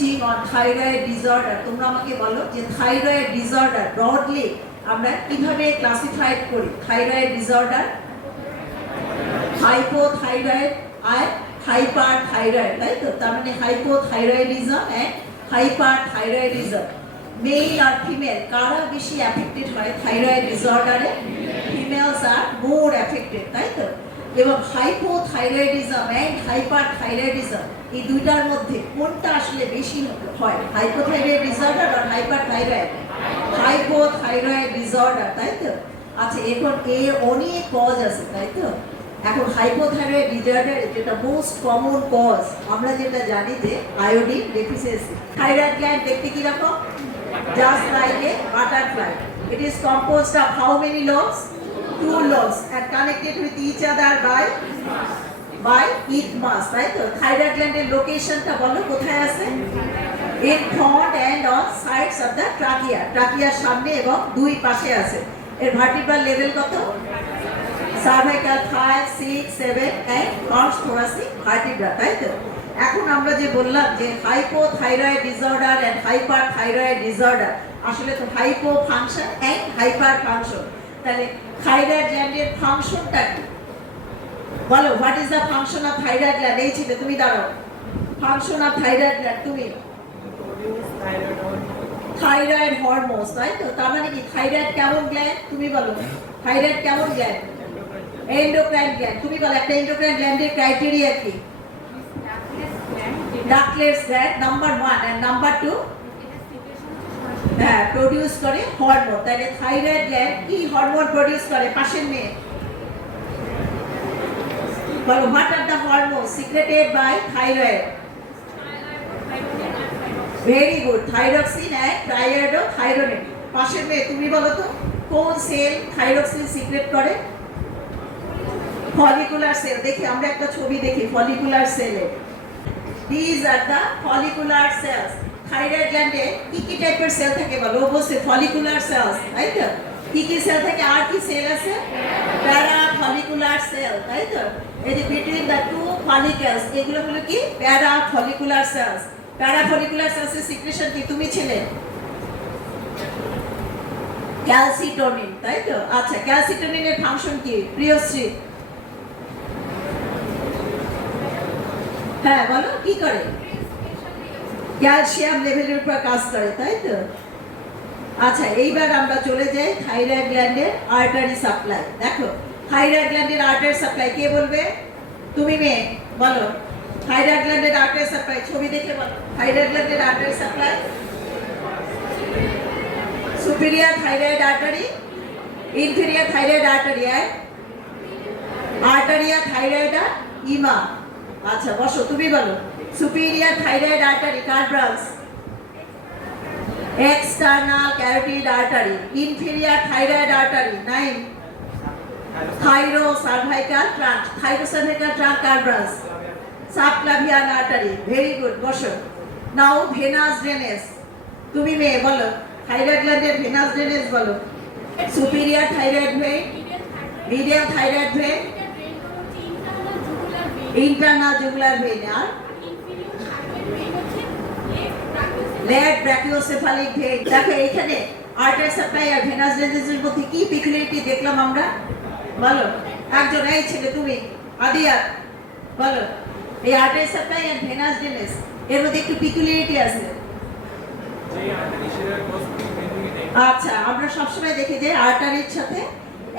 Teaching on thyroid disorder. তোমরা আমাকে বলো যে থাইরয়েড ডিসঅর্ডার ব্রডলি আমরা কিভাবে ক্লাসিফাইড করি? থাইরয়েড ডিসঅর্ডার, হাইপোথাইরয়েড আর হাইপারথাইরয়েড, তাই তো? তার মানে হাইপোথাইরয়েডিজম এন্ড হাইপারথাইরয়েডিজম। মেল আর ফিমেল কারা বেশি অ্যাফেক্টেড হয় থাইরয়েড ডিসঅর্ডারে? ফিমেলস আর মোর অ্যাফেক্টেড, তাই তো? এবং হাইপোথাইরয়েডিজম এন্ড হাইপারথাইরয়েডিজম এই দুইটার মধ্যে কোনটা আসলে বেশি হয়? হাইপোথাইরয়েড ডিসঅর্ডার আর হাইপারথাইরয়েড? হাইপোথাইরয়েড ডিসঅর্ডার, তাই তো? আচ্ছা, এখন এর অনেক কজ আছে, তাই তো? এখন হাইপোথাইরয়েড ডিসঅর্ডার যেটা মোস্ট কমন কজ আমরা যেটা জানি যে আয়োডিন ডেফিসিয়েন্সি। থাইরয়েড গ্ল্যান্ড দেখতে কি রকম? Just like a butterfly. It is composed of how many lobes? 2 lobes and connected with each other by isthmus, right? So thyroid gland এর লোকেশনটা বলো কোথায় আছে? In front and on sides of the trachea. ট্রাকিয়ার সামনে এবং দুই পাশে আছে। এর ভার্টিব্রাল লেভেল কত? cervical 5, 6, 7 and first thoracic vertebra, তাই তো? এখন আমরা যে বললাম যে hypothyroid disorder and hyperthyroid disorder, আসলে তো hypo function and hyper function. তাহলে থাইরয়েড গ্ল্যান্ডের ফাংশনটা কি বলো? What is the function of thyroid gland? এই ছিল, তুমি দাঁড়াও। ফাংশন অফ থাইরয়েড গ্ল্যান্ড তুমি থাইরয়েড হরমোনস, তাই তো? তার মানে কি থাইরয়েড কেমন গ্ল্যান্ড? তুমি বলো থাইরয়েড কেমন গ্ল্যান্ড? Endocrine gland. তুমি বলো একটা এন্ডোক্রাইন গ্ল্যান্ডের ক্রাইটেরিয়া কি? Ductless gland number 1 and number 2 হ্যাঁ প্রোডিউস করে হরমোন। তাহলে থাইরয়েড গ্ল্যান্ড কি হরমোন প্রোডিউস করে? পাশের মেয়ে বলো, what are the hormone secreted by thyroid? Very good, thyroxine and triiodothyronine. পাশের মেয়ে তুমি বলো তো কোন সেল থাইরক্সিন সিক্রেট করে? Follicular cell. দেখি আমরা একটা ছবি দেখি ফলিকুলার সেলের। These are the follicular cells. Thyroid গ্ল্যান্ডে কি টাইপের সেল থাকে বলো? অবশ্যই ফলিকুলার সেলস, তাই তো? কি সেল থাকে? আর কি সেল আছে? প্যারা ফলিকুলার সেল, তাই তো? এই যে বিটুইন দ্য টু ফলিকলস, এগুলো হলো কি? প্যারা ফলিকুলার সেলস। প্যারা ফলিকুলার সেলসের সিক্রেশন কি? তুমি ছিলে ক্যালসিটোনিন, তাই তো? আচ্ছা, ক্যালসিটোনিনের ফাংশন কি প্রিয়শ্রী? হ্যাঁ বলো, কি করে? ক্যালসিয়াম লেভেলের উপর কাজ করে, তাই তো? আচ্ছা, এইবার আমরা চলে যাই থাইরয়েড গ্ল্যান্ডের আর্টারি সাপ্লাই। দেখো থাইরয়েড গ্ল্যান্ডের আর্টারি সাপ্লাই কে বলবে? তুমি মেয়ে বলো থাইরয়েড গ্ল্যান্ডের আর্টারি সাপ্লাই। ছবি দেখে বলো থাইরয়েড গ্ল্যান্ডের artery supply. Superior thyroid artery, inferior thyroid artery আর আর্টারিয়া থাইরয়েডা ইমা। আচ্ছা বসো, তুমি বলো সুপিরিয়র থাইরয়েড আর্টারি কার branch? External carotid artery. Inferior thyroid artery 9 thyrocervical trunk. Thyrocervical trunk কার ব্রাঞ্চ? Subclavian artery. ভেরি গুড, বসো। Now venous drainage. তুমি মেয়ে বলো থাইরয়েড গ্ল্যান্ডের ভেনাস ড্রেনেজ বলো। Superior thyroid vein, medium thyroid vein, internal jugular vein আর লেফট ব্র্যাকিওসেফালিক ভেইন। দেখো এইখানে আর্টারি সাপ্লাই আর ভেনাস ড্রেনেজের মধ্যে কি পিকুলিয়ারিটি দেখলাম আমরা বলো? একজন এই ছেলে তুমি আদিয়া বলো, এই আর্টারি সাপ্লাই আর ভেনাস ড্রেনেজ এর মধ্যে একটু পিকুলিয়ারিটি আছে। আচ্ছা, আমরা সবসময় দেখি যে আর্টারির সাথে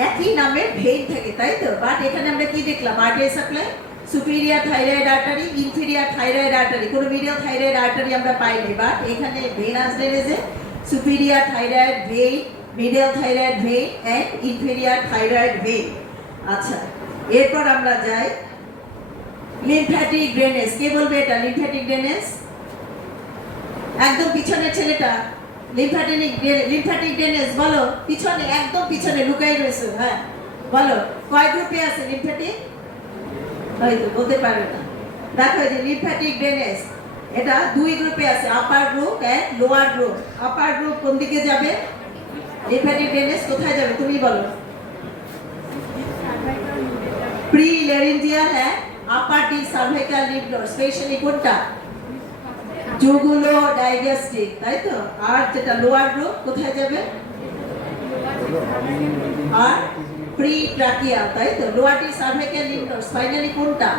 একই নামের ভেইন থাকে, তাই তো? বাট এখানে আমরা কি দেখলাম? Artery supply superior thyroid artery, inferior thyroid artery, কোনো মিডিয়াল থাইরয়েড আর্টারি আমরা পাইনি। বাট এখানে ভেনাস ড্রেনেজে superior thyroid vein, medial thyroid vein and inferior thyroid vein. আচ্ছা, এরপর আমরা যাই লিম্ফ্যাটিক ড্রেনেজ। কে বলবে এটা লিম্ফ্যাটিক ড্রেনেজ? একদম পিছনের ছেলেটা লিম্ফ্যাটিক ড্রেনেজ বলো। পিছনে, একদম পিছনে লুকাই রয়েছে। হ্যাঁ বলো, কয় গ্রুপে আছে লিম্ফ্যাটিক? হয়তো বলতে পারবে না। দেখো যে লিম্ফ্যাটিক ড্রেনেজ এটা 2 গ্রুপে আছে, upper group and lower group. Upper group কোন দিকে যাবে? লিম্ফ্যাটিক ড্রেনেজ কোথায় যাবে তুমি বলো? Prelaryngeal and upper deep cervical lymph node, specially কোনটা? জুগুলো ডাইগ্যাস্ট্রিক, তাই তো? আর যেটা লোয়ার গ্রুপ কোথায় যাবে? আর প্রি ট্রাকিয়া, তাই তো? লোয়ারটি সার্ভাইকাল লিম্ফনোড, স্পাইনালি কোনটা?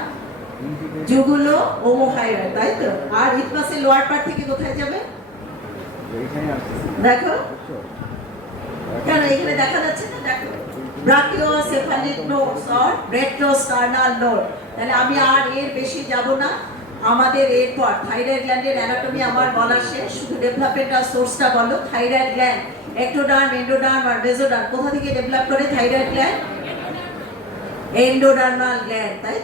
জুগুলো ওমোহাইরাল, তাই তো? আর ইথমাসের লোয়ার পার্ট থেকে কোথায় যাবে? দেখো কেন এখানে দেখা যাচ্ছে না? দেখো ব্রাকিওসেফালিক নোডস অর রেট্রোস্টার্নাল নোড। তাহলে আমি আর এর বেশি যাব না। আমাদের এরপর থাইরয়েড গ্ল্যান্ডের অ্যানাটমি আমার বলা শেষ। শুধু ডেভেলপমেন্ট আর সোর্সটা বলো। থাইরয়েড গ্ল্যান্ড একটোডার্ম, এন্ডোডার্ম আর মেসোডার্ম কোথা থেকে ডেভেলপ করে থাইরয়েড গ্ল্যান্ড? এন্ডোডার্মাল গ্ল্যান্ড, তাই তো?